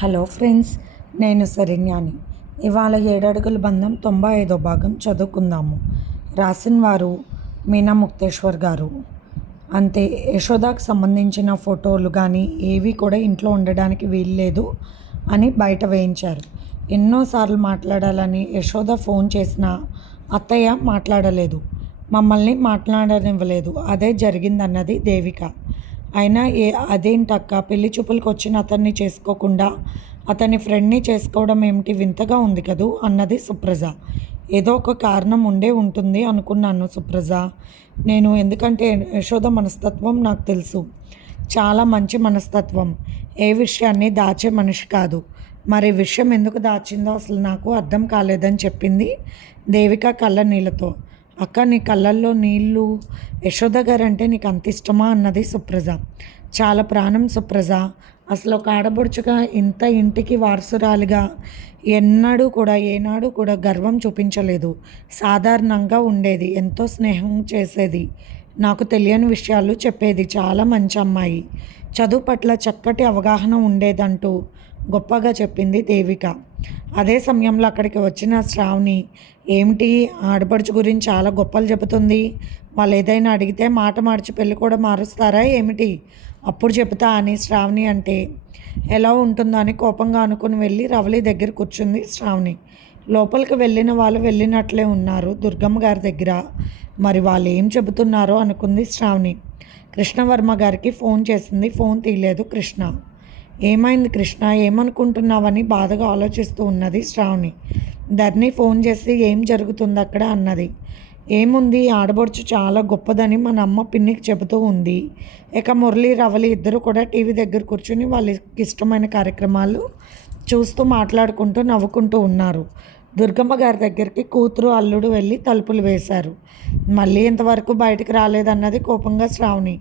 Hello friends, నేను శరణ్యాని. ఇవాళ ఏడడుగుల బంధం 95వ భాగం చదువుకుందాము. రాసిన వారు మీనా ముక్తేశ్వర్ గారు. అంతే, యశోదాకు సంబంధించిన ఫోటోలు కానీ ఏవి కూడా ఇంట్లో ఉండడానికి వీల్లేదు అని బయట వేయించారు. ఎన్నోసార్లు మాట్లాడాలని యశోద ఫోన్ చేసినా అత్తయ్య మాట్లాడలేదు, మమ్మల్ని మాట్లాడనివ్వలేదు. అదే జరిగిందన్నది దేవిక. అయినా అదేంటక్క, పెళ్లి చూపులకు వచ్చిన అతన్ని చేసుకోకుండా అతని ఫ్రెండ్ని చేసుకోవడం ఏమిటి, వింతగా ఉంది కదూ అన్నది సుప్రజ. ఏదో ఒక కారణం ఉండే ఉంటుంది అనుకున్నాను సుప్రజ. ఎందుకంటే యశోద మనస్తత్వం నాకు తెలుసు, చాలా మంచి మనస్తత్వం. ఏ విషయాన్ని దాచే మనిషి కాదు. మరి విషయం ఎందుకు దాచిందో అసలు నాకు అర్థం కాలేదని చెప్పింది దేవిక కళ్ళ నీళ్ళతో. అక్క, నీ కళ్ళల్లో నీళ్ళు, యశోద గారంటే నీకు అంత ఇష్టమా అన్నది సుప్రజ. చాలా ప్రాణం సుప్రజ. అసలు ఒక ఆడబడుచుగా ఇంత ఇంటికి వారసురాలిగా ఏనాడు కూడా గర్వం చూపించలేదు. సాధారణంగా ఉండేది, ఎంతో స్నేహం చేసేది, నాకు తెలియని విషయాలు చెప్పేది. చాలా మంచి అమ్మాయి, చదువు పట్ల చక్కటి అవగాహన ఉండేదంటూ గొప్పగా చెప్పింది దేవిక. అదే సమయంలో అక్కడికి వచ్చిన శ్రావణి, ఏమిటి ఆడపడుచు గురించి చాలా గొప్పలు చెబుతుంది, వాళ్ళు ఏదైనా అడిగితే మాట మార్చి పెళ్ళి కూడా మారుస్తారా ఏమిటి, అప్పుడు చెబుతా అని శ్రావణి అంటే ఎలా ఉంటుందో అని కోపంగా అనుకుని వెళ్ళి రవళి దగ్గర కూర్చుంది శ్రావణి. లోపలికి వెళ్ళిన వాళ్ళు వెళ్ళినట్లే ఉన్నారు దుర్గమ్మ గారి దగ్గర. మరి వాళ్ళు ఏం చెబుతున్నారో అనుకుంది శ్రావణి. కృష్ణవర్మ గారికి ఫోన్ చేసింది, ఫోన్ తీయలేదు కృష్ణ. ఏమైంది కృష్ణ, ఏమనుకుంటున్నావని బాధగా ఆలోచిస్తూ ఉన్నది శ్రావణి. ధరణి ఫోన్ చేసి ఏం జరుగుతుంది అక్కడ అన్నది. ఏముంది, ఆడబడుచు చాలా గొప్పదని మన అమ్మ పిన్నికి చెబుతూ ఉంది. ఇక మురళి రవలి ఇద్దరు కూడా టీవీ దగ్గర కూర్చుని వాళ్ళకి ఇష్టమైన కార్యక్రమాలు చూస్తూ మాట్లాడుకుంటూ నవ్వుకుంటూ ఉన్నారు. దుర్గమ్మ గారి దగ్గరికి కూతురు అల్లుడు వెళ్ళి తలుపులు వేశారు. మళ్ళీ ఇంతవరకు బయటికి రాలేదన్నది కోపంగా శ్రావణి.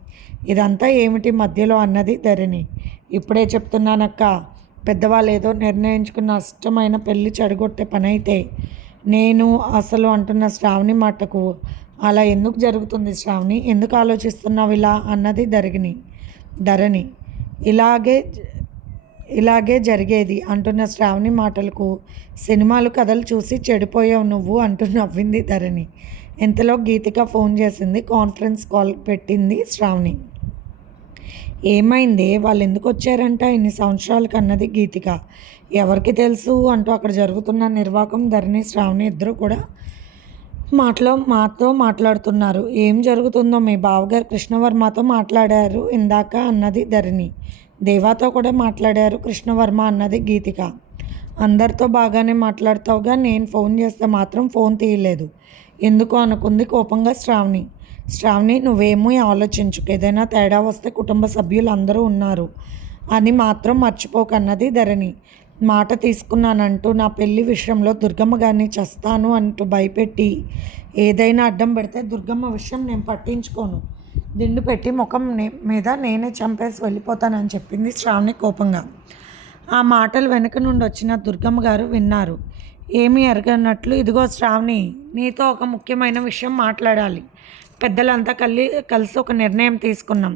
ఇదంతా ఏమిటి మధ్యలో అన్నది ధరణి. ఇప్పుడే చెప్తున్నానక్క, పెద్దవాళ్ళు ఏదో నిర్ణయించుకున్న ఇష్టమైన పెళ్ళి చెడగొట్టే పని అయితే నేను అసలు అంటున్న శ్రావణి మాటకు. అలా ఎందుకు జరుగుతుంది శ్రావణి, ఎందుకు ఆలోచిస్తున్నావు ఇలా అన్నది ధరణి. ఇలాగే జరిగేది అంటున్న శ్రావణి మాటలకు, సినిమాలు కథలు చూసి చెడిపోయావు నువ్వు అంటూ నవ్వింది ధరణి. ఇంతలో గీతిక ఫోన్ చేసింది, కాన్ఫరెన్స్ కాల్ పెట్టింది శ్రావణి. ఏమైంది, వాళ్ళు ఎందుకు వచ్చారంట ఇన్ని సంవత్సరాలకు అన్నది గీతిక. ఎవరికి తెలుసు అంటూ అక్కడ జరుగుతున్న నిర్వాకం ధరణి శ్రావణి ఇద్దరు కూడా మాతో మాట్లాడుతున్నారు. ఏం జరుగుతుందో మీ బావగారు కృష్ణవర్మతో మాట్లాడారు ఇందాక అన్నది ధరణి. దేవాతో కూడా మాట్లాడారు కృష్ణవర్మ అన్నది గీతిక. అందరితో బాగానే మాట్లాడతావుగా, నేను ఫోన్ చేస్తే మాత్రం ఫోన్ తీయలేదు ఎందుకు అనుకుంది కోపంగా శ్రావణి, నువ్వేమీ ఆలోచించుకు, ఏదైనా తేడా వస్తే కుటుంబ సభ్యులు అందరూ ఉన్నారు అని మాత్రం మర్చిపోకన్నది ధరణి. మాట తీసుకున్నానంటూ నా పెళ్లి విషయంలో దుర్గమ్మ గారిని చస్తాను అంటూ భయపెట్టి ఏదైనా అడ్డం పెడితే దుర్గమ్మ విషయం నేను పట్టించుకోను, దిండు పెట్టి ముఖం మీద నేనే చంపేసి వెళ్ళిపోతానని చెప్పింది శ్రావణి కోపంగా. ఆ మాటలు వెనుక నుండి వచ్చిన దుర్గమ్మ గారు విన్నారు. ఏమీ ఎరగనట్లు, ఇదిగో శ్రావణి, నీతో ఒక ముఖ్యమైన విషయం మాట్లాడాలి. పెద్దలంతా కలిసి ఒక నిర్ణయం తీసుకున్నాం.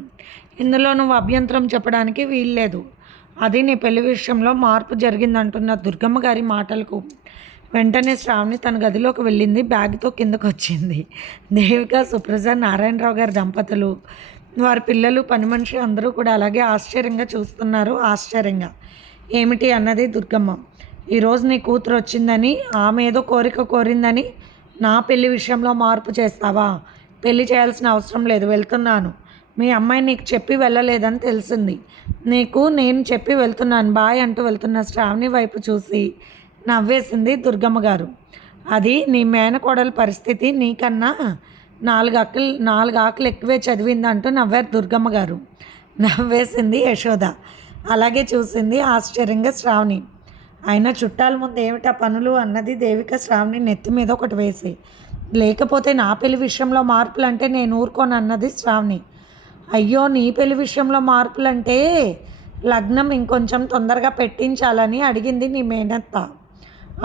ఇందులో నువ్వు అభ్యంతరం చెప్పడానికి వీల్లేదు. అది నీ పెళ్లి విషయంలో మార్పు జరిగిందంటున్న దుర్గమ్మ గారి మాటలకు వెంటనే శ్రావణి తన గదిలోకి వెళ్ళింది. బ్యాగ్తో కిందకు వచ్చింది. దేవిక, సుప్రజ, నారాయణరావు గారి దంపతులు, వారి పిల్లలు, పని మనిషి అందరూ కూడా అలాగే ఆశ్చర్యంగా చూస్తున్నారు. ఏమిటి అన్నది దుర్గమ్మ. ఈరోజు నీ కూతురు వచ్చిందని, ఆమె ఏదో కోరిక కోరిందని నా పెళ్లి విషయంలో మార్పు చేస్తావా? పెళ్లి చేయాల్సిన అవసరం లేదు, వెళ్తున్నాను. మీ అమ్మాయి నీకు చెప్పి వెళ్ళలేదని తెలిసింది. నేను చెప్పి వెళ్తున్నాను, బాయ్ అంటూ వెళ్తున్న శ్రావణి వైపు చూసి నవ్వేసింది దుర్గమ్మ గారు. అది నీ మేనకోడల పరిస్థితి, నీకన్నా నాలుగు ఆకులు ఎక్కువే చదివింది అంటూ నవ్వారు దుర్గమ్మ గారు. నవ్వేసింది యశోద. అలాగే చూసింది ఆశ్చర్యంగా శ్రావణి. అయినా చుట్టాల ముందు ఏమిటా పనులు అన్నది దేవిక శ్రావణి నెత్తి మీద ఒకటి వేసి. లేకపోతే నా పెళ్లి విషయంలో మార్పులు అంటే నేను ఊరుకోను అన్నది శ్రావణి. అయ్యో, నీ పెళ్లి విషయంలో మార్పులంటే లగ్నం ఇంకొంచెం తొందరగా పెట్టించాలని అడిగింది నీ మేనత్త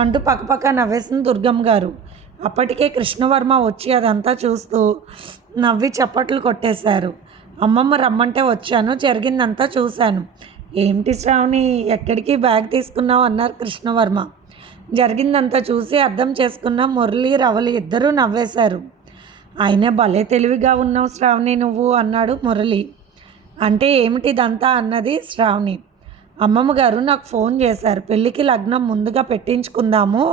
అంటూ పక్కపక్క నవ్వేసింది దుర్గమ్మ గారు. అప్పటికే కృష్ణవర్మ వచ్చి అదంతా చూస్తూ నవ్వి చప్పట్లు కొట్టేశారు. అమ్మమ్మ రమ్మంటే వచ్చాను, జరిగిందంతా చూశాను. ఏంటి శ్రావణి, ఎక్కడికి బ్యాగ్ తీసుకున్నావు అన్నారు కృష్ణవర్మ. జరిగిందంతా చూసి అర్థం చేసుకున్న మురళి, రవలి ఇద్దరూ నవ్వేశారు. అయినా భలే తెలివిగా ఉన్నావు శ్రావణి నువ్వు అన్నాడు మురళి. అంటే ఏమిటిదంతా అన్నది శ్రావణి. అమ్మమ్మ గారు నాకు ఫోన్ చేశారు, పెళ్ళికి లగ్నం ముందుగా పెట్టించుకుందాము,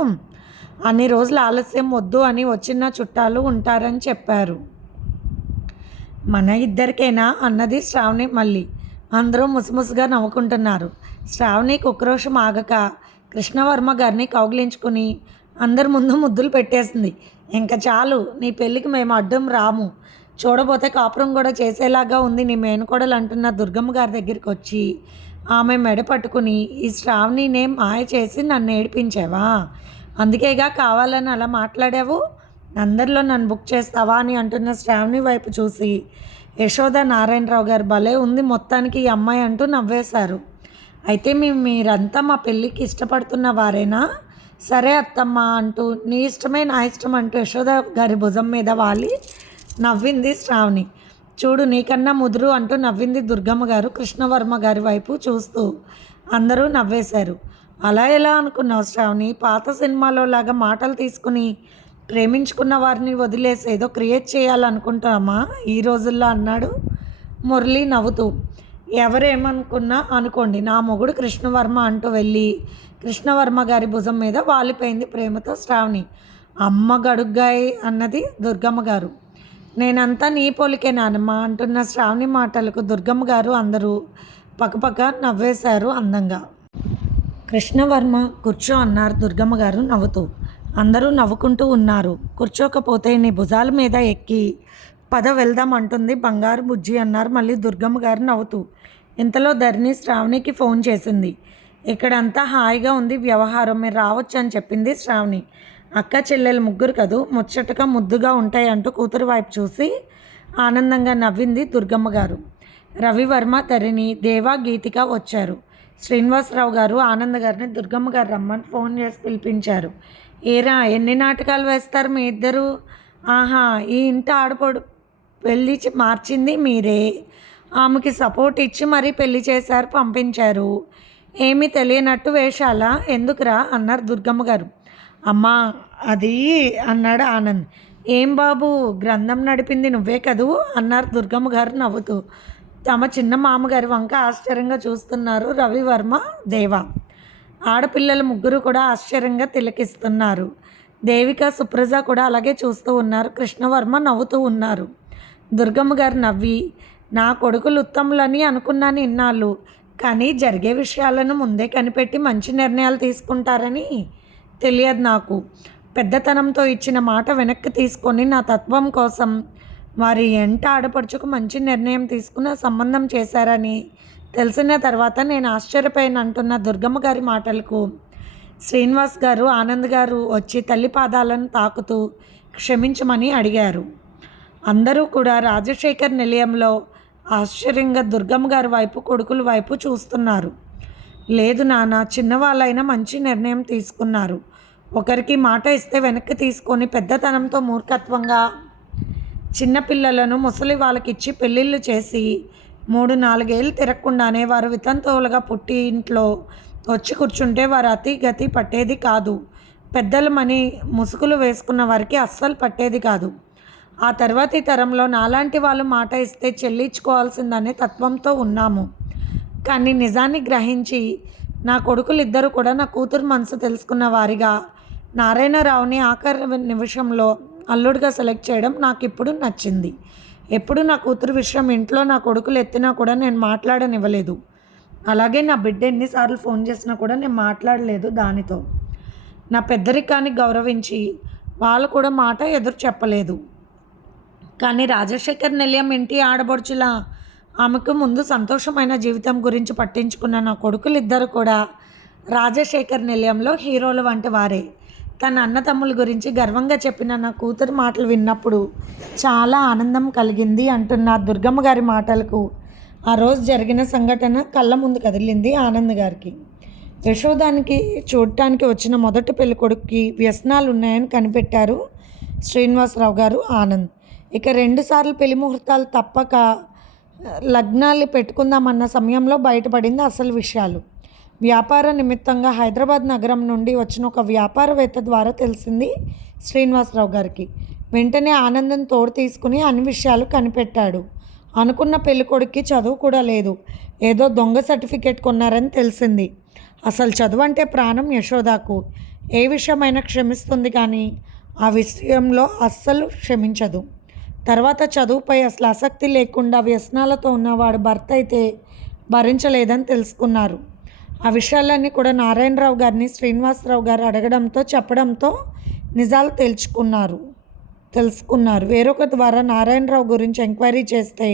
అన్ని రోజులు ఆలస్యం వద్దు అని వచ్చిన చుట్టాలు ఉంటారని చెప్పారు. మన ఇద్దరికైనా అన్నది శ్రావణి మళ్ళీ. అందరూ ముసుముసుగా నవ్వుకుంటున్నారు. శ్రావణికి ఉక్రోషం ఆగక కృష్ణవర్మ గారిని కౌగిలించుకుని అందరి ముందు ముద్దులు పెట్టేసింది. ఇంకా చాలు, నీ పెళ్ళికి మేము అడ్డం రాము, చూడబోతే కాపురం కూడా చేసేలాగా ఉంది నీ మేనకోడలు అంటున్న దుర్గమ్మ గారి దగ్గరికి వచ్చి ఆమె మెడ పట్టుకుని, ఈ శ్రావణినే మాయ చేసి నన్ను ఏడిపించావా, అందుకేగా కావాలని అలా మాట్లాడావు, అందరిలో నన్ను బుక్ చేస్తావా అని అంటున్న శ్రావణి వైపు చూసి యశోద, నారాయణరావు గారు భలే ఉంది మొత్తానికి ఈ అమ్మాయి అంటూ నవ్వేశారు. అయితే మీరంతా మా పెళ్ళికి ఇష్టపడుతున్న వారేనా? సరే అత్తమ్మ అంటూ నీ ఇష్టమే నా ఇష్టం అంటూ యశోద గారి భుజం మీద వాలి నవ్వింది శ్రావణి. చూడు నీకన్నా ముదురు అంటూ నవ్వింది దుర్గమ్మ గారు కృష్ణవర్మ గారి వైపు చూస్తూ. అందరూ నవ్వేశారు. అలా ఎలా అనుకున్నావు శ్రావణి? పాత సినిమాలో లాగా మాటలు తీసుకుని ప్రేమించుకున్న వారిని వదిలేసి ఏదో క్రియేట్ చేయాలనుకుంటామా ఈ రోజుల్లో అన్నాడు మురళి నవ్వుతూ. ఎవరేమనుకున్నా అనుకోండి, నా మొగుడు కృష్ణవర్మ అంటూ వెళ్ళి కృష్ణవర్మ గారి భుజం మీద వాలిపోయింది ప్రేమతో శ్రావణి. అమ్మ గడుగ్గాయి అన్నది దుర్గమ్మ గారు. నేనంతా నీ పోలికే నానమ్మ అంటున్న శ్రావణి మాటలకు దుర్గమ్మ గారు అందరూ పక్కపక్క నవ్వేశారు అందంగా. కృష్ణవర్మ కూర్చో అన్నారు దుర్గమ్మ గారు నవ్వుతూ. అందరూ నవ్వుకుంటూ ఉన్నారు. కూర్చోకపోతే నీ భుజాల మీద ఎక్కి పద వెళ్దాం అంటుంది బంగారు బుజ్జి అన్నారు మళ్ళీ దుర్గమ్మ గారు నవ్వుతూ. ఇంతలో ధరణి శ్రావణికి ఫోన్ చేసింది. ఇక్కడంతా హాయిగా ఉంది వ్యవహారం, మీరు రావచ్చు అని చెప్పింది శ్రావణి. అక్క చెల్లెలు ముగ్గురు కదూ, ముచ్చటగా ముద్దుగా ఉంటాయి అంటూ కూతురు వైపు చూసి ఆనందంగా నవ్వింది దుర్గమ్మ గారు. రవివర్మ, ధరణి, దేవా, గీతిక వచ్చారు. శ్రీనివాసరావు గారు ఆనంద్ గారిని దుర్గమ్మ గారు రమ్మని ఫోన్ చేసి పిలిపించారు. ఏరా, ఎన్ని నాటకాలు వేస్తారు మీ ఇద్దరు? ఆహా, ఈ ఇంటి ఆడపడు పెళ్ళి మార్చింది మీరే, ఆమెకి సపోర్ట్ ఇచ్చి మరీ పెళ్లి చేశారు, పంపించారు. ఏమీ తెలియనట్టు వేషాలా, ఎందుకురా అన్నారు దుర్గమ్మ గారు. అమ్మా అది అన్నాడు ఆనంద్. ఏం బాబు, గ్రంథం నడిపింది నువ్వే కదూ అన్నారు దుర్గమ్మ గారు నవ్వుతూ. తమ చిన్న మామగారి వంక ఆశ్చర్యంగా చూస్తున్నారు రవివర్మ, దేవా. ఆడపిల్లలు ముగ్గురు కూడా ఆశ్చర్యంగా తిలకిస్తున్నారు. దేవిక, సుప్రజ కూడా అలాగే చూస్తూ ఉన్నారు. కృష్ణవర్మ నవ్వుతూ ఉన్నారు. దుర్గమ్మ గారు నవ్వి, నా కొడుకులు ఉత్తములని అనుకున్నాను ఇన్నాళ్ళు, కానీ జరిగే విషయాలను ముందే కనిపెట్టి మంచి నిర్ణయాలు తీసుకుంటారని తెలియదు నాకు. పెద్దతనంతో ఇచ్చిన మాట వెనక్కి తీసుకొని నా తత్వం కోసం వారి ఎంట ఆడపడుచుకు మంచి నిర్ణయం తీసుకున్న సంబంధం చేశారని తెలిసిన తర్వాత నేను ఆశ్చర్యపోయాను అంటున్న దుర్గమ్మ గారి మాటలకు శ్రీనివాస్ గారు, ఆనంద్ గారు వచ్చి తల్లి పాదాలను తాకుతూ క్షమించమని అడిగారు. అందరూ కూడా రాజశేఖర్ నిలయంలో ఆశ్చర్యంగా దుర్గమ్మ గారి వైపు, కొడుకుల వైపు చూస్తున్నారు. లేదు నాన్న, చిన్నవాళ్ళైనా మంచి నిర్ణయం తీసుకున్నారు. ఒకరికి మాట ఇస్తే వెనక్కి తీసుకొని పెద్దతనంతో మూర్ఖత్వంగా చిన్నపిల్లలను ముసలి వాళ్ళకిచ్చి పెళ్ళిళ్ళు చేసి 3-4 ఏళ్ళు తిరగకుండానే వారు వితంతువులుగా పుట్టి ఇంట్లో వచ్చి కూర్చుంటే వారు అతి గతి పట్టేది కాదు. పెద్దలమని ముసుగులు వేసుకున్న వారికి అస్సలు పట్టేది కాదు. ఆ తర్వాతి తరంలో నాలాంటి వాళ్ళు మాట ఇస్తే చెల్లించుకోవాల్సిందనే తత్వంతో ఉన్నాము. కానీ నిజాన్ని గ్రహించి నా కొడుకులు ఇద్దరు కూడా నా కూతురు మనసు తెలుసుకున్న వారిగా నారాయణరావుని ఆఖరి నిమిషంలో అల్లుడిగా సెలెక్ట్ చేయడం నాకు ఇప్పుడు నచ్చింది. ఎప్పుడు నా కూతురు విషయం ఇంట్లో నా కొడుకులు ఎత్తినా కూడా నేను మాట్లాడనివ్వలేదు. అలాగే నా బిడ్డ ఎన్నిసార్లు ఫోన్ చేసినా కూడా నేను మాట్లాడలేదు దానితో. నా పెద్దరికాన్ని గౌరవించి వాళ్ళు కూడా మాట ఎదురు చెప్పలేదు. కానీ రాజశేఖర్ నిలయం ఇంటి ఆడబడుచులా ఆమెకు ముందు సంతోషమైన జీవితం గురించి పట్టించుకున్న నా కొడుకులు ఇద్దరు కూడా రాజశేఖర్ నిలయంలో హీరోలు వంటి వారే. తన అన్నతమ్ముల గురించి గర్వంగా చెప్పిన నా కూతురు మాటలు విన్నప్పుడు చాలా ఆనందం కలిగింది అంటున్న దుర్గమ్మ గారి మాటలకు ఆ రోజు జరిగిన సంఘటన కళ్ళ ముందు కదిలింది ఆనంద్ గారికి. యశోదానికి చూడటానికి వచ్చిన మొదటి పెళ్లి కొడుకుకి వ్యసనాలు ఉన్నాయని కనిపెట్టారు శ్రీనివాసరావు గారు, ఆనంద్. ఇక 2 సార్లు పెళ్లి ముహూర్తాలు తప్పక లగ్నాలు పెట్టుకుందామన్న సమయంలో బయటపడింది అసలు విషయాలు. వ్యాపార నిమిత్తంగా హైదరాబాద్ నగరం నుండి వచ్చిన ఒక వ్యాపారవేత్త ద్వారా తెలిసింది శ్రీనివాసరావు గారికి. వెంటనే ఆనందం తోడు తీసుకుని అన్ని విషయాలు కనిపెట్టాడు. అనుకున్న పెళ్ళికొడుక్కి చదువు కూడా లేదు. ఏదో దొంగ సర్టిఫికేట్ కొన్నారని తెలిసింది. అసలు చదువు అంటే ప్రాణం యశోదాకు. ఏ విషయమైనా క్షమిస్తుంది కానీ ఆ విషయంలో అస్సలు క్షమించదు. తర్వాత చదువుపై అసలు ఆసక్తి లేకుండా వ్యసనాలతో ఉన్నవాడు భర్త అయితే భరించలేదని తెలుసుకున్నారు. ఆ విషయాలన్నీ కూడా నారాయణరావు గారిని శ్రీనివాసరావు గారు అడగడంతో చెప్పడంతో నిజాలు తెలుసుకున్నారు. వేరొక ద్వారా నారాయణరావు గురించి ఎంక్వైరీ చేస్తే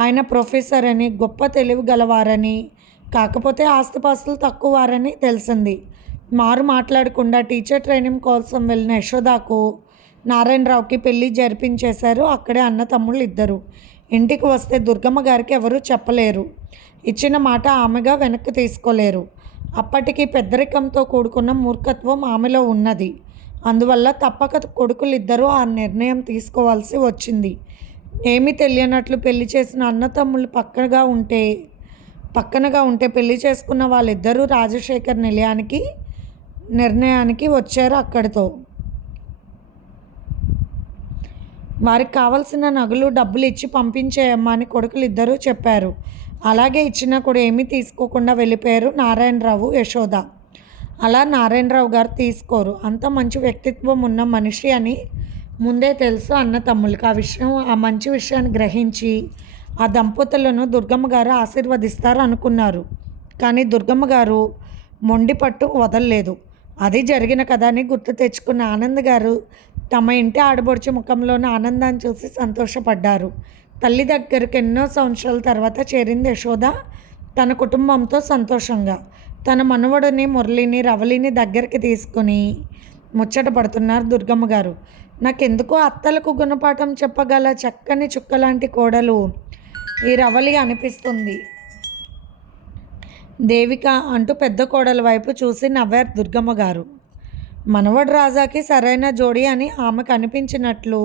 ఆయన ప్రొఫెసర్ అని, గొప్ప తెలివి గలవారని, కాకపోతే ఆస్తిపాస్తులు తక్కువ వారని తెలిసింది. మాట్లాడకుండా టీచర్ ట్రైనింగ్ కోసం వెళ్ళిన యశోదాకు నారాయణరావుకి పెళ్ళి జరిపించేశారు. అక్కడే అన్న తమ్ముళ్ళు ఇద్దరు. ఇంటికి వస్తే దుర్గమ్మ గారికి ఎవరూ చెప్పలేరు. ఇచ్చిన మాట ఆమెగా వెనక్కి తీసుకోలేరు. అప్పటికి పెద్దరికంతో కూడుకున్న మూర్ఖత్వం ఆమెలో ఉన్నది. అందువల్ల తప్పక కొడుకులిద్దరూ ఆ నిర్ణయం తీసుకోవాల్సి వచ్చింది. ఏమీ తెలియనట్లు పెళ్లి చేసిన అన్నతమ్ముళ్ళు పక్కనగా ఉంటే పెళ్లి చేసుకున్న వాళ్ళిద్దరూ రాజశేఖర్ నిర్ణయానికి వచ్చారు. అక్కడితో వారికి కావలసిన నగలు డబ్బులు ఇచ్చి పంపించేయమ్మా అని కొడుకులు ఇద్దరూ చెప్పారు. అలాగే ఇచ్చినా కూడా ఏమీ తీసుకోకుండా వెళ్ళిపోయారు నారాయణరావు, యశోద. అలా నారాయణరావు గారు తీసుకోరు. అంత మంచి వ్యక్తిత్వం ఉన్న మనిషి అని ముందే తెలుసు అన్న తమ్ముళ్ళకి. ఆ మంచి విషయాన్ని గ్రహించి ఆ దంపతులను దుర్గమ్మ గారు ఆశీర్వదిస్తారు అనుకున్నారు. కానీ దుర్గమ్మ గారు మొండి పట్టు వదలలేదు. అది జరిగిన కథ అని గుర్తు తెచ్చుకున్న ఆనంద్ గారు తమ ఇంటి ఆడబొడుచు ముఖంలోని ఆనందాన్ని చూసి సంతోషపడ్డారు. తల్లి దగ్గరికి ఎన్నో సంవత్సరాల తర్వాత చేరింది యశోద తన కుటుంబంతో సంతోషంగా. తన మనవడిని మురళిని, రవలిని దగ్గరికి తీసుకుని ముచ్చట పడుతున్నారు దుర్గమ్మ గారు. నాకెందుకో అత్తలకు గుణపాఠం చెప్పగల చక్కని చుక్కలాంటి కోడలు ఈ రవలి అనిపిస్తుంది దేవిక అంటూ పెద్ద కోడల వైపు చూసి నవ్వారు దుర్గమ్మ గారు. మనవడు రాజాకి సరైన జోడి అని ఆమెకు అనిపించినట్లు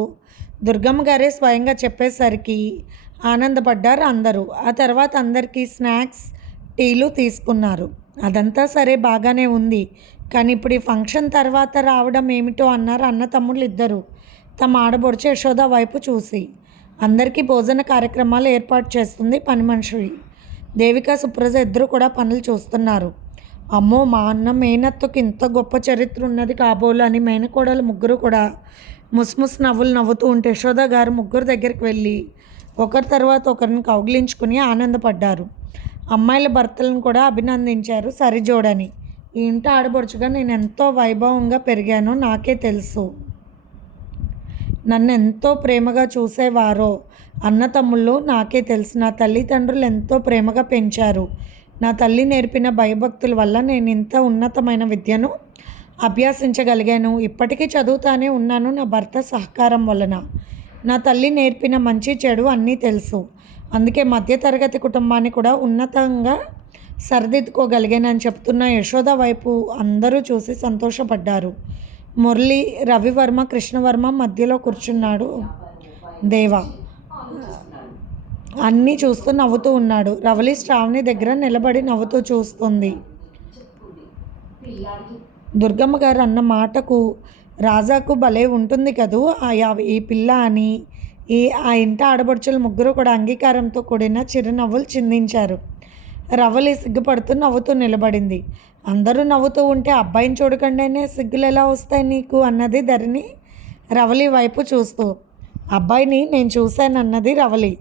దుర్గమ్మ గారే స్వయంగా చెప్పేసరికి ఆనందపడ్డారు అందరూ. ఆ తర్వాత అందరికీ స్నాక్స్, టీలు తీసుకున్నారు. అదంతా సరే బాగానే ఉంది. కానీ ఇప్పుడు ఈ ఫంక్షన్ తర్వాత రావడం ఏమిటో అన్నారు అన్న తమ్ముళ్ళు ఇద్దరు తమ ఆడబొడుచు యశోద వైపు చూసి. అందరికీ భోజన కార్యక్రమాలు ఏర్పాటు చేస్తుంది పని మనిషి. దేవిక, సుప్రజ ఇద్దరు కూడా పనులు చూస్తున్నారు. అమ్మో, మా అన్న మేనత్తకు ఇంత గొప్ప చరిత్ర ఉన్నది కాబోలు అని మేనకోడలు ముగ్గురు కూడా ముస్ముస్ నవ్వులు నవ్వుతూ ఉంటే యశోద గారు ముగ్గురు దగ్గరికి వెళ్ళి ఒకరి తర్వాత ఒకరిని కౌగిలించుకుని ఆనందపడ్డారు. అమ్మాయిల భర్తలను కూడా అభినందించారు సరిజోడని. ఈ ఇంట ఆడబడుచుగా నేను ఎంతో వైభవంగా పెరిగానో నాకే తెలుసు. నన్ను ఎంతో ప్రేమగా చూసేవారో అన్న తమ్ముళ్ళు నాకే తెలుసు. నా తల్లిదండ్రులు ఎంతో ప్రేమగా పెంచారు. నా తల్లి నేర్పిన భయభక్తుల వల్ల నేను ఇంత ఉన్నతమైన విద్యను అభ్యసించగలిగాను. ఇప్పటికీ చదువుతానే ఉన్నాను నా భర్త సహకారం వలన. నా తల్లి నేర్పిన మంచి చెడు అన్నీ తెలుసు. అందుకే మధ్యతరగతి కుటుంబాన్ని కూడా ఉన్నతంగా సరిదిద్దుకోగలిగానని చెప్తున్న యశోద వైపు అందరూ చూసి సంతోషపడ్డారు. మురళి, రవివర్మ, కృష్ణవర్మ మధ్యలో కూర్చున్నాడు. దేవ అన్నీ చూస్తూ నవ్వుతూ ఉన్నాడు. రవలి శ్రావణి దగ్గర నిలబడి నవ్వుతూ చూస్తుంది. దుర్గమ్మ గారు అన్న మాటకు రాజాకు భలే ఉంటుంది కదూ ఈ పిల్ల అని ఆ ఇంట ఆడబడుచులు ముగ్గురు కూడా అంగీకారంతో కూడిన చిరునవ్వులు చిందించారు. రవలి సిగ్గుపడుతూ నవ్వుతూ నిలబడింది. అందరూ నవ్వుతూ ఉంటే అబ్బాయిని చూడకుండానే సిగ్గులు ఎలా వస్తాయి నీకు అన్నది ధరణి రవలి వైపు చూస్తూ. అబ్బాయిని నేను చూశానన్నది రవలి.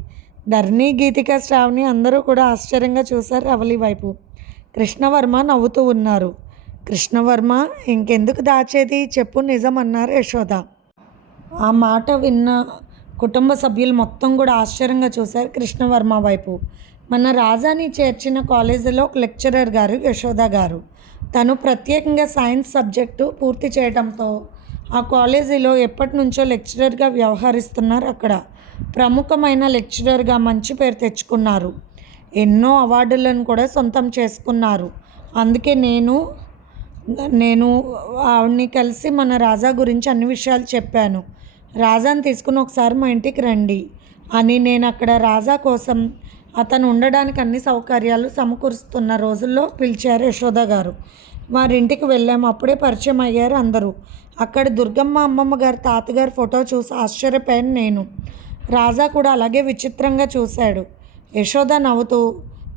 ధరణి, గీతిక, శ్రావణి అందరూ కూడా ఆశ్చర్యంగా చూశారు రవలి వైపు. కృష్ణవర్మ నవ్వుతూ ఉన్నారు. కృష్ణవర్మ, ఇంకెందుకు దాచేది చెప్పు నిజం అన్నారు యశోద. ఆ మాట విన్న కుటుంబ సభ్యులు మొత్తం కూడా ఆశ్చర్యంగా చూశారు కృష్ణవర్మ వైపు. మన రాజాని చేర్చిన కాలేజీలో ఒక లెక్చరర్ గారు యశోద గారు. తను ప్రత్యేకంగా సైన్స్ సబ్జెక్టు పూర్తి చేయడంతో ఆ కాలేజీలో ఎప్పటి నుంచో లెక్చరర్గా వ్యవహరిస్తున్నారు. అక్కడ ప్రముఖమైన లెక్చరర్గా మంచి పేరు తెచ్చుకున్నారు. ఎన్నో అవార్డులను కూడా సొంతం చేసుకున్నారు. అందుకే నేను ఆవిడ్ని కలిసి మన రాజా గురించి అన్ని విషయాలు చెప్పాను. రాజాని తీసుకుని ఒకసారి మా ఇంటికి రండి. అని నేను అక్కడ రాజా కోసం అతను ఉండడానికి అన్ని సౌకర్యాలు సమకూరుస్తున్న రోజుల్లో పిలిచారు యశోద గారు. వారింటికి వెళ్ళాము. అప్పుడే పరిచయం అయ్యారు అందరూ. అక్కడ దుర్గమ్మ అమ్మమ్మ గారి తాతగారి ఫోటో చూసి ఆశ్చర్యపోయాను నేను. రాజా కూడా అలాగే విచిత్రంగా చూశాడు. యశోద నవ్వుతూ,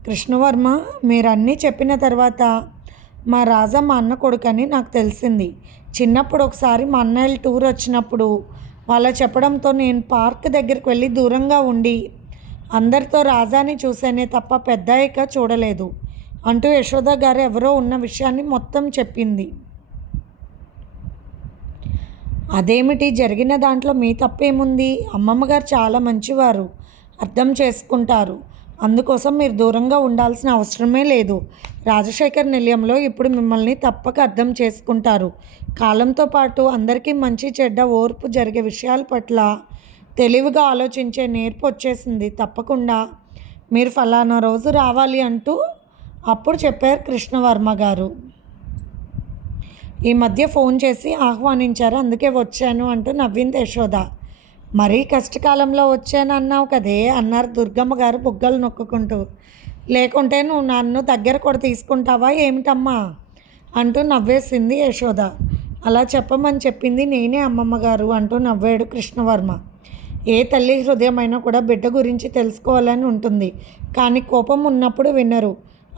కృష్ణవర్మ, మీరన్నీ చెప్పిన తర్వాత మా రాజా మా అన్న కొడుకని నాకు తెలిసింది. చిన్నప్పుడు ఒకసారి మా అన్నయ్యలు టూర్ వచ్చినప్పుడు వాళ్ళ చెప్పడంతో నేను పార్క్ దగ్గరికి వెళ్ళి దూరంగా ఉండి అందరితో రాజాని చూసానే తప్ప పెద్దయ్యాక చూడలేదు అంటూ యశోద గారు ఎవరో ఉన్న విషయాన్ని మొత్తం చెప్పింది. అదేమిటి, జరిగిన దాంట్లో మీ తప్పేముంది? అమ్మమ్మగారు చాలా మంచివారు, అర్థం చేసుకుంటారు. అందుకోసం మీరు దూరంగా ఉండాల్సిన అవసరమే లేదు. రాజశేఖర్ నిలయంలో ఇప్పుడు మిమ్మల్ని తప్పక అర్థం చేసుకుంటారు. కాలంతో పాటు అందరికీ మంచి చెడ్డ ఓర్పు జరిగే విషయాల పట్ల తెలివిగా ఆలోచించే నేర్పు వచ్చేసింది. తప్పకుండా మీరు ఫలానా రోజు రావాలి అంటూ అప్పుడు చెప్పారు కృష్ణవర్మ గారు. ఈ మధ్య ఫోన్ చేసి ఆహ్వానించారు, అందుకే వచ్చాను అంటూ నవ్వింది యశోద. మరీ కష్టకాలంలో వచ్చాను అన్నావు కదే అన్నారు దుర్గమ్మ గారు బుగ్గలు నొక్కుంటూ. లేకుంటే నువ్వు నన్ను దగ్గర కూడా తీసుకుంటావా ఏమిటమ్మా అంటూ నవ్వేసింది యశోద. అలా చెప్పమని చెప్పింది నేనే అమ్మమ్మ గారు అంటూ నవ్వాడు కృష్ణవర్మ. ఏ తల్లి హృదయమైనా కూడా బిడ్డ గురించి తెలుసుకోవాలని ఉంటుంది, కానీ కోపం ఉన్నప్పుడు వినరు.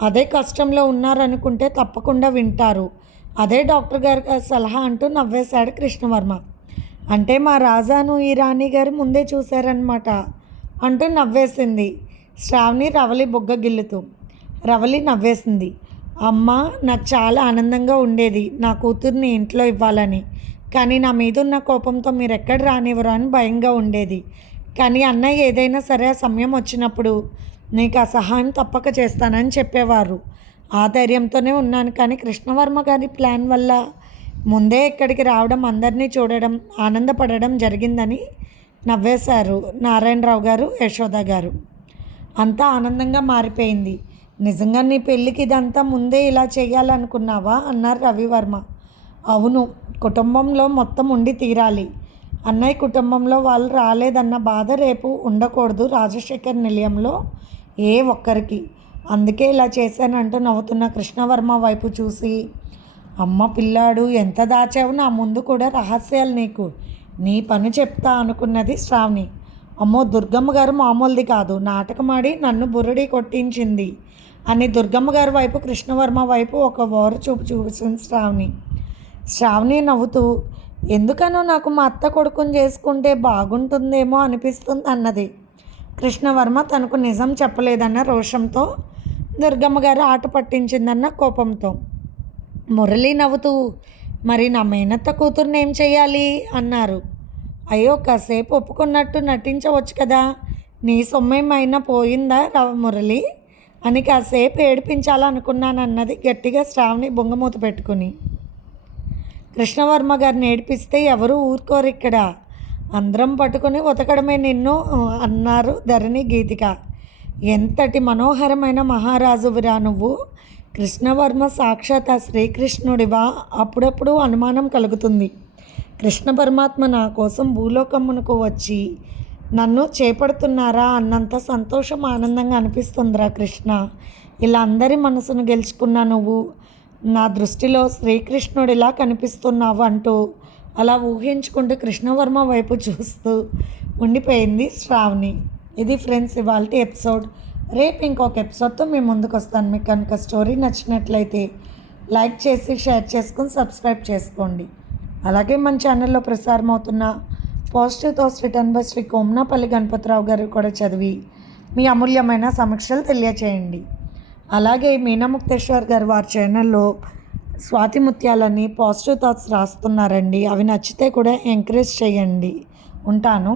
అదే కష్టంలో ఉన్నారనుకుంటే తప్పకుండా వింటారు. అదే డాక్టర్ గారి సలహా అంటూ నవ్వేశాడు కృష్ణవర్మ. అంటే మా రాజాను ఈ రాణి గారు ముందే చూశారనమాట అంటూ నవ్వేసింది శ్రావణి రవలి బొగ్గ గిల్లుతూ. రవలి నవ్వేసింది. అమ్మ, నాకు చాలా ఆనందంగా ఉండేది నా కూతుర్ని ఇంట్లో ఇవ్వాలని. కానీ నా మీదున్న కోపంతో మీరు ఎక్కడ రానివ్వరు అని భయంగా ఉండేది. కానీ అన్నయ్య ఏదైనా సరే ఆ సమయం వచ్చినప్పుడు నీకు ఆ సహాయం తప్పక చేస్తానని చెప్పేవారు. ఆ ధైర్యంతోనే ఉన్నాను. కానీ కృష్ణవర్మ గారి ప్లాన్ వల్ల ముందే ఇక్కడికి రావడం, అందరినీ చూడడం, ఆనందపడడం జరిగిందని నవ్వేశారు నారాయణరావు గారు, యశోద గారు. అంతా ఆనందంగా మారిపోయింది. నిజంగా నీ పెళ్ళికి ఇదంతా ముందే ఇలా చేయాలనుకున్నావా అన్నారు రవివర్మ. అవును, కుటుంబంలో మొత్తం ఉండి తీరాలి. అన్నయ్య కుటుంబంలో వాళ్ళు రాలేదన్న బాధ రేపు ఉండకూడదు రాజశేఖర్ నిలయంలో ఏ ఒక్కరికి. అందుకే ఇలా చేశానంటూ నవ్వుతున్న కృష్ణవర్మ వైపు చూసి, అమ్మ పిల్లాడు, ఎంత దాచావు నా ముందు కూడా రహస్యాలు నీకు. నీ పని చెప్తా అనుకున్నది శ్రావణి. అమ్మో, దుర్గమ్మ గారు మామూలుది కాదు, నాటకమాడి నన్ను బురుడి కొట్టించింది అని దుర్గమ్మ గారి వైపు కృష్ణవర్మ వైపు ఒక ఓర చూపు చూపించింది శ్రావణి. శ్రావణి నవ్వుతూ, ఎందుకనో నాకు మా అత్త కొడుకుని చేసుకుంటే బాగుంటుందేమో అనిపిస్తుంది అన్నది. కృష్ణవర్మ తనకు నిజం చెప్పలేదన్న రోషంతో, దుర్గమ్మ గారు ఆట పట్టించిందన్న కోపంతో. మురళి నవ్వుతూ, మరి నా మేనత్త కూతుర్ని ఏం చెయ్యాలి అన్నారు. అయ్యో, కాసేపు ఒప్పుకున్నట్టు నటించవచ్చు కదా, నీ సొమ్మేమైనా పోయిందా మురళి అని కాసేపు ఏడిపించాలనుకున్నానన్నది గట్టిగా శ్రావణి బొంగమూత పెట్టుకుని. కృష్ణవర్మ గారిని ఏడిపిస్తే ఎవరు ఊరుకోరు ఇక్కడ, అందరం పట్టుకుని ఉతకడమే నిన్ను అన్నారు ధరణి గీతిక. ఎంతటి మనోహరమైన మహారాజువిరా నువ్వు. కృష్ణవర్మ సాక్షాత్ ఆ శ్రీకృష్ణుడివా? అప్పుడప్పుడు అనుమానం కలుగుతుంది. కృష్ణ పరమాత్మ నా కోసం భూలోకమునకు వచ్చి నన్ను చేపడుతున్నారా అన్నంత సంతోషం, ఆనందంగా అనిపిస్తుందిరా కృష్ణ. ఇలా అందరి మనసును గెలుచుకున్నా నువ్వు నా దృష్టిలో శ్రీకృష్ణుడిలా కనిపిస్తున్నావు అంటూ అలా ఊహించుకుంటూ కృష్ణవర్మ వైపు చూస్తూ ఉండిపోయింది శ్రావణి. ఇది ఫ్రెండ్స్ ఇవాళ ఎపిసోడ్. రేపు ఇంకొక ఎపిసోడ్తో మేము ముందుకు వస్తాను. మీకు కనుక స్టోరీ నచ్చినట్లయితే లైక్ చేసి షేర్ చేసుకొని సబ్స్క్రైబ్ చేసుకోండి. అలాగే మన ఛానల్లో ప్రసారం అవుతున్న positive thoughts written by Shri Komanapalli Ganapathi Rao గారు కూడా చదివి మీ అమూల్యమైన సమీక్షలు తెలియచేయండి. అలాగే మీనా ముక్తేశ్వర్ గారు వారి ఛానల్లో స్వాతి ముత్యాలని పాజిటివ్ థాట్స్ రాస్తున్నారండి. అవి నచ్చితే కూడా ఎంకరేజ్ చేయండి. ఉంటాను.